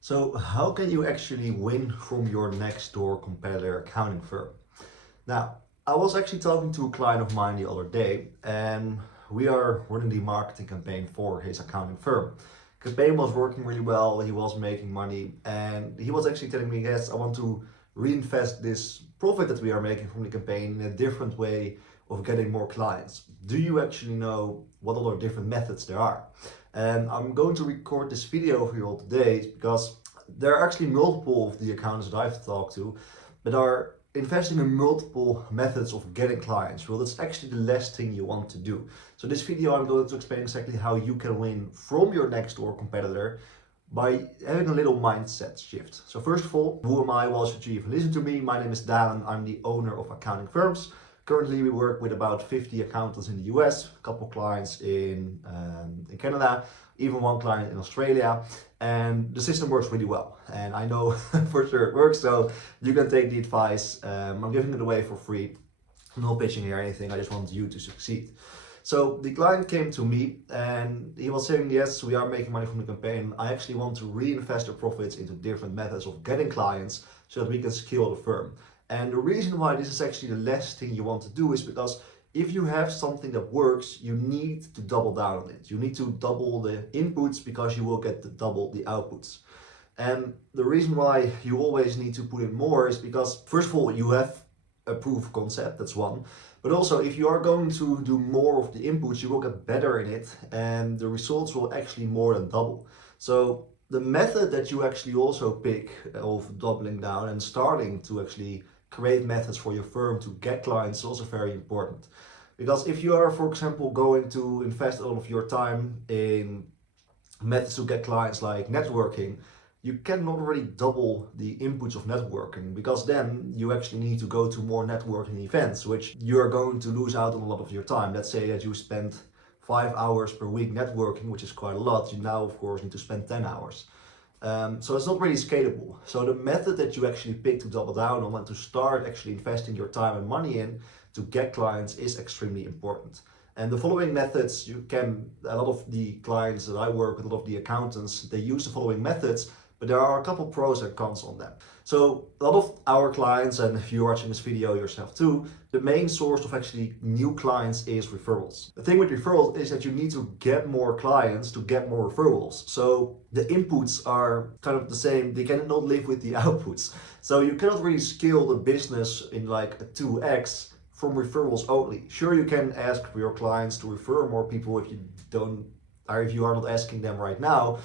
So how can you actually win from your next door competitor accounting firm? Now, I was actually talking to a client of mine the other day, and we are running the marketing campaign for his accounting firm. Campaign was working really well, he was making money, and he was actually telling me, yes, I want to reinvest this profit that we are making from the campaign in a different way of getting more clients. Do you actually know what other different methods there are? And I'm going to record this video for you all today because there are actually multiple of the accountants that I've talked to that are investing in multiple methods of getting clients. Well, that's actually the last thing you want to do. So this video I'm going to explain exactly how you can win from your next door competitor by having a little mindset shift. So first of all, who am I? Well, should you even listen to me? My name is Daan. I'm the owner of Accounting Firms. Currently, we work with about 50 accountants in the US, a couple clients in Canada, even one client in Australia, and the system works really well. And I know for sure it works, so you can take the advice. I'm giving it away for free. I'm not pitching here or anything, I just want you to succeed. So the client came to me and he was saying, yes, we are making money from the campaign. I actually want to reinvest the profits into different methods of getting clients so that we can scale the firm. And the reason why this is actually the last thing you want to do is because if you have something that works, you need to double down on it. You need to double the inputs because you will get double the outputs. And the reason why you always need to put in more is because, first of all, you have a proof of concept, that's one. But also, if you are going to do more of the inputs, you will get better in it and the results will actually more than double. So the method that you actually also pick of doubling down and starting to actually create methods for your firm to get clients is also very important. Because if you are, for example, going to invest all of your time in methods to get clients like networking, you cannot really double the inputs of networking because then you actually need to go to more networking events, which you're going to lose out on a lot of your time. Let's say that you spend 5 hours per week networking, which is quite a lot. You now, of course, need to spend 10 hours. So it's not really scalable. So the method that you actually pick to double down on and to start actually investing your time and money in to get clients is extremely important. And the following methods a lot of the clients that I work with, a lot of the accountants, they use the following methods, but there are a couple pros and cons on them. So a lot of our clients, and if you're watching this video yourself too, the main source of actually new clients is referrals. The thing with referrals is that you need to get more clients to get more referrals. So the inputs are kind of the same, they cannot live with the outputs. So you cannot really scale the business in like a 2x from referrals only. Sure, you can ask for your clients to refer more people if you are not asking them right now,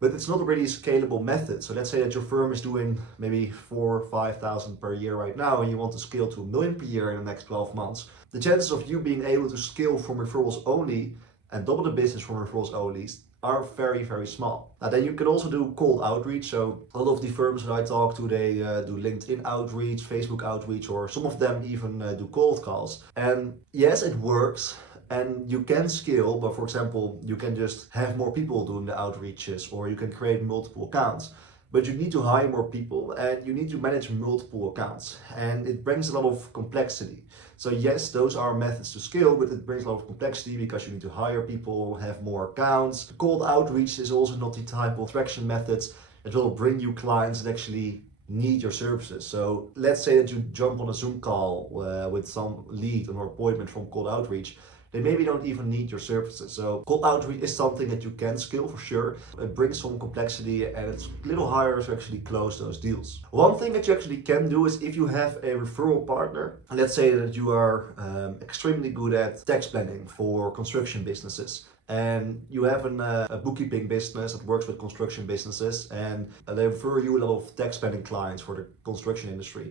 but it's not a really scalable method. So let's say that your firm is doing maybe 4,000 or 5,000 per year right now, and you want to scale to 1 million per year in the next 12 months. The chances of you being able to scale from referrals only and double the business from referrals only are very, very small. Now then you can also do cold outreach. So a lot of the firms that I talk to, they do LinkedIn outreach, Facebook outreach, or some of them even do cold calls. And yes, it works. And you can scale, but for example, you can just have more people doing the outreaches, or you can create multiple accounts. But you need to hire more people and you need to manage multiple accounts. And it brings a lot of complexity. So yes, those are methods to scale, but it brings a lot of complexity because you need to hire people, have more accounts. Cold outreach is also not the type of attraction methods that will bring you clients that actually need your services. So let's say that you jump on a Zoom call with some lead or appointment from cold outreach. They maybe don't even need your services. So cold outreach is something that you can scale for sure. It brings some complexity and it's a little harder to actually close those deals. One thing that you actually can do is if you have a referral partner, and let's say that you are extremely good at tax planning for construction businesses, and you have a bookkeeping business that works with construction businesses, and they refer you a lot of tax planning clients for the construction industry,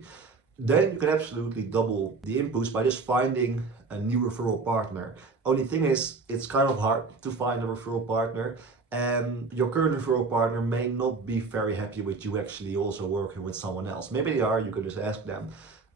then you can absolutely double the inputs by just finding a new referral partner. Only thing is, it's kind of hard to find a referral partner, and your current referral partner may not be very happy with you actually also working with someone else. Maybe they are, you can just ask them.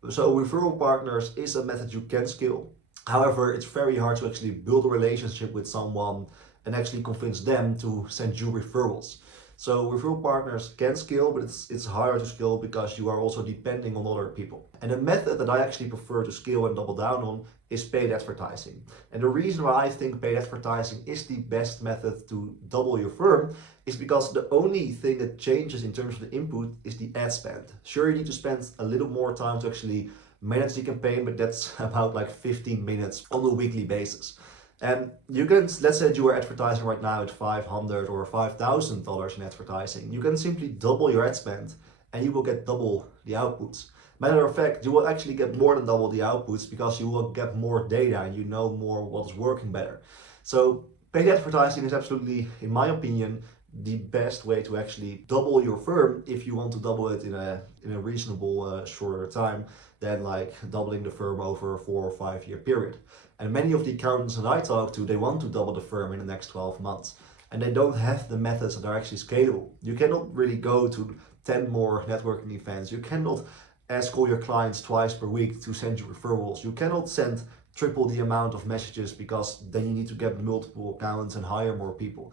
So referral partners is a method you can scale. However, it's very hard to actually build a relationship with someone and actually convince them to send you referrals. So referral partners can scale, but it's harder to scale because you are also depending on other people. And the method that I actually prefer to scale and double down on is paid advertising. And the reason why I think paid advertising is the best method to double your firm is because the only thing that changes in terms of the input is the ad spend. Sure, you need to spend a little more time to actually manage the campaign, but that's about like 15 minutes on a weekly basis. And you can, let's say you are advertising right now at $500 or $5,000 in advertising. You can simply double your ad spend and you will get double the outputs. Matter of fact, you will actually get more than double the outputs because you will get more data and you know more what's working better. So paid advertising is absolutely, in my opinion, the best way to actually double your firm if you want to double it in a reasonable shorter time than like doubling the firm over a 4 or 5 year period. And many of the accountants that I talk to, they want to double the firm in the next 12 months. And they don't have the methods that are actually scalable. You cannot really go to 10 more networking events. You cannot ask all your clients twice per week to send you referrals. You cannot send triple the amount of messages because then you need to get multiple accounts and hire more people.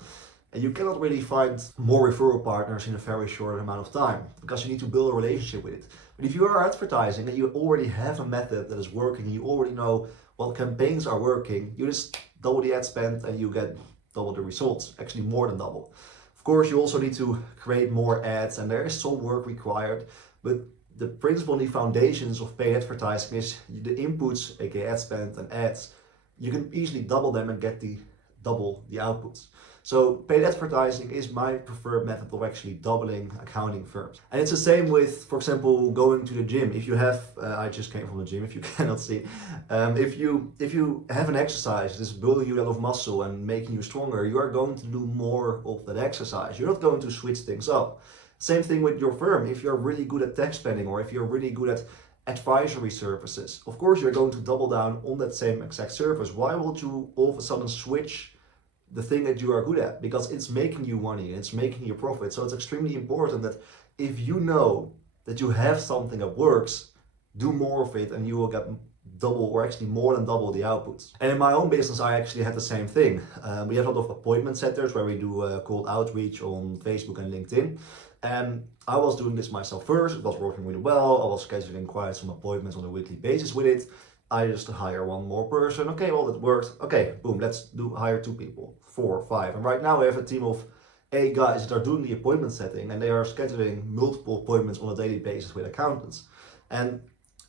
And you cannot really find more referral partners in a very short amount of time because you need to build a relationship with it. But if you are advertising and you already have a method that is working and you already know what campaigns are working, you just double the ad spend and you get double the results, actually more than double. Of course, you also need to create more ads and there is some work required, but the principle and the foundations of paid advertising is the inputs, aka ad spend and ads, you can easily double them and get double the outputs. So paid advertising is my preferred method of actually doubling accounting firms. And it's the same with, for example, going to the gym. If you have, I just came from the gym, if you cannot see, if you have an exercise that is building you a lot of muscle and making you stronger, you are going to do more of that exercise. You're not going to switch things up. Same thing with your firm. If you're really good at tech spending or if you're really good at advisory services, of course you're going to double down on that same exact service. Why would you all of a sudden switch the thing that you are good at? Because it's making you money and it's making you profit. So it's extremely important that if you know that you have something that works, do more of it and you will get double or actually more than double the outputs. And in my own business, I actually had the same thing. We have a lot of appointment setters where we do cold outreach on Facebook and LinkedIn. And I was doing this myself first. It was working really well. I was scheduling quite some appointments on a weekly basis with it. I just hire one more person. Okay, well, that worked. Okay, boom, let's hire 2 people, 4, 5. And right now we have a team of 8 guys that are doing the appointment setting and they are scheduling multiple appointments on a daily basis with accountants. And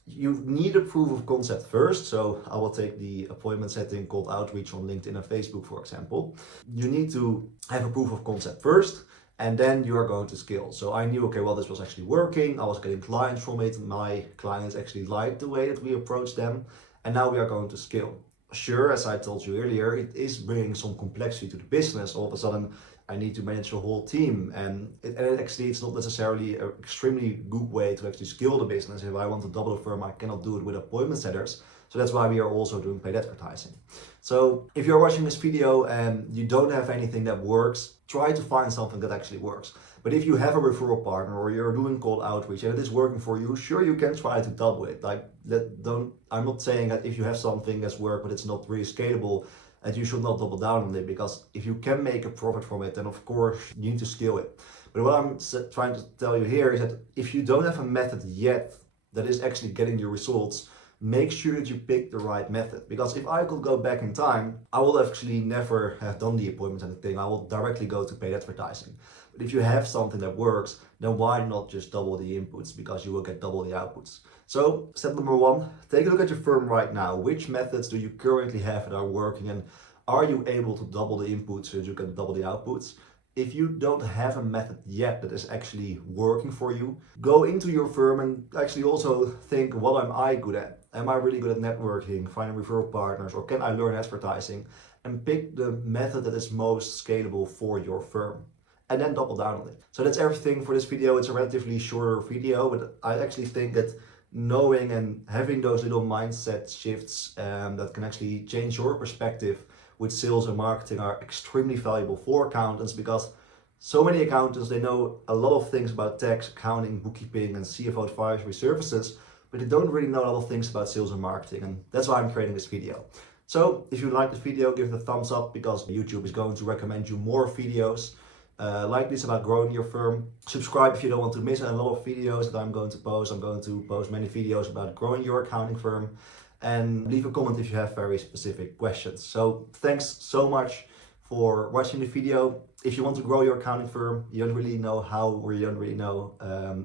you need a proof of concept first. So I will take the appointment setting called outreach on LinkedIn and Facebook, for example. You need to have a proof of concept first. And then you are going to scale. So I knew, okay, well, this was actually working. I was getting clients from it. My clients actually liked the way that we approached them. And now we are going to scale. Sure, as I told you earlier, it is bringing some complexity to the business. All of a sudden, I need to manage a whole team. And actually, it's not necessarily an extremely good way to actually scale the business. If I want to double the firm, I cannot do it with appointment setters. So that's why we are also doing paid advertising. So if you're watching this video and you don't have anything that works, try to find something that actually works. But if you have a referral partner or you're doing cold outreach and it is working for you, sure, you can try to double it. I'm not saying that if you have something that's worked but it's not really scalable, that you should not double down on it, because if you can make a profit from it, then of course you need to scale it. But what I'm trying to tell you here is that if you don't have a method yet that is actually getting you results, make sure that you pick the right method. Because if I could go back in time, I will actually never have done the appointments and the thing. I will directly go to paid advertising. But if you have something that works, then why not just double the inputs, because you will get double the outputs. So step number 1, take a look at your firm right now. Which methods do you currently have that are working, and are you able to double the inputs so that you can double the outputs? If you don't have a method yet that is actually working for you, go into your firm and actually also think, what am I good at? Am I really good at networking, finding referral partners, or can I learn advertising? And pick the method that is most scalable for your firm. And then double down on it. So that's everything for this video. It's a relatively shorter video, but I actually think that knowing and having those little mindset shifts that can actually change your perspective with sales and marketing are extremely valuable for accountants, because so many accountants, they know a lot of things about tax, accounting, bookkeeping, and CFO advisory services, but they don't really know a lot of things about sales and marketing. And that's why I'm creating this video. So if you like this video, give it a thumbs up, because YouTube is going to recommend you more videos like this about growing your firm. Subscribe if you don't want to miss a lot of videos that I'm going to post. I'm going to post many videos about growing your accounting firm. and leave a comment if you have very specific questions. So thanks so much for watching the video. If you want to grow your accounting firm, you don't really know how, or you don't really know,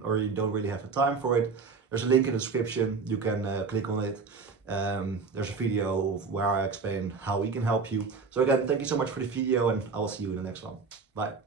or you don't really have the time for it, there's a link in the description. You can click on it. There's a video where I explain how we can help you. So again, thank you so much for the video, and I will see you in the next one. Bye.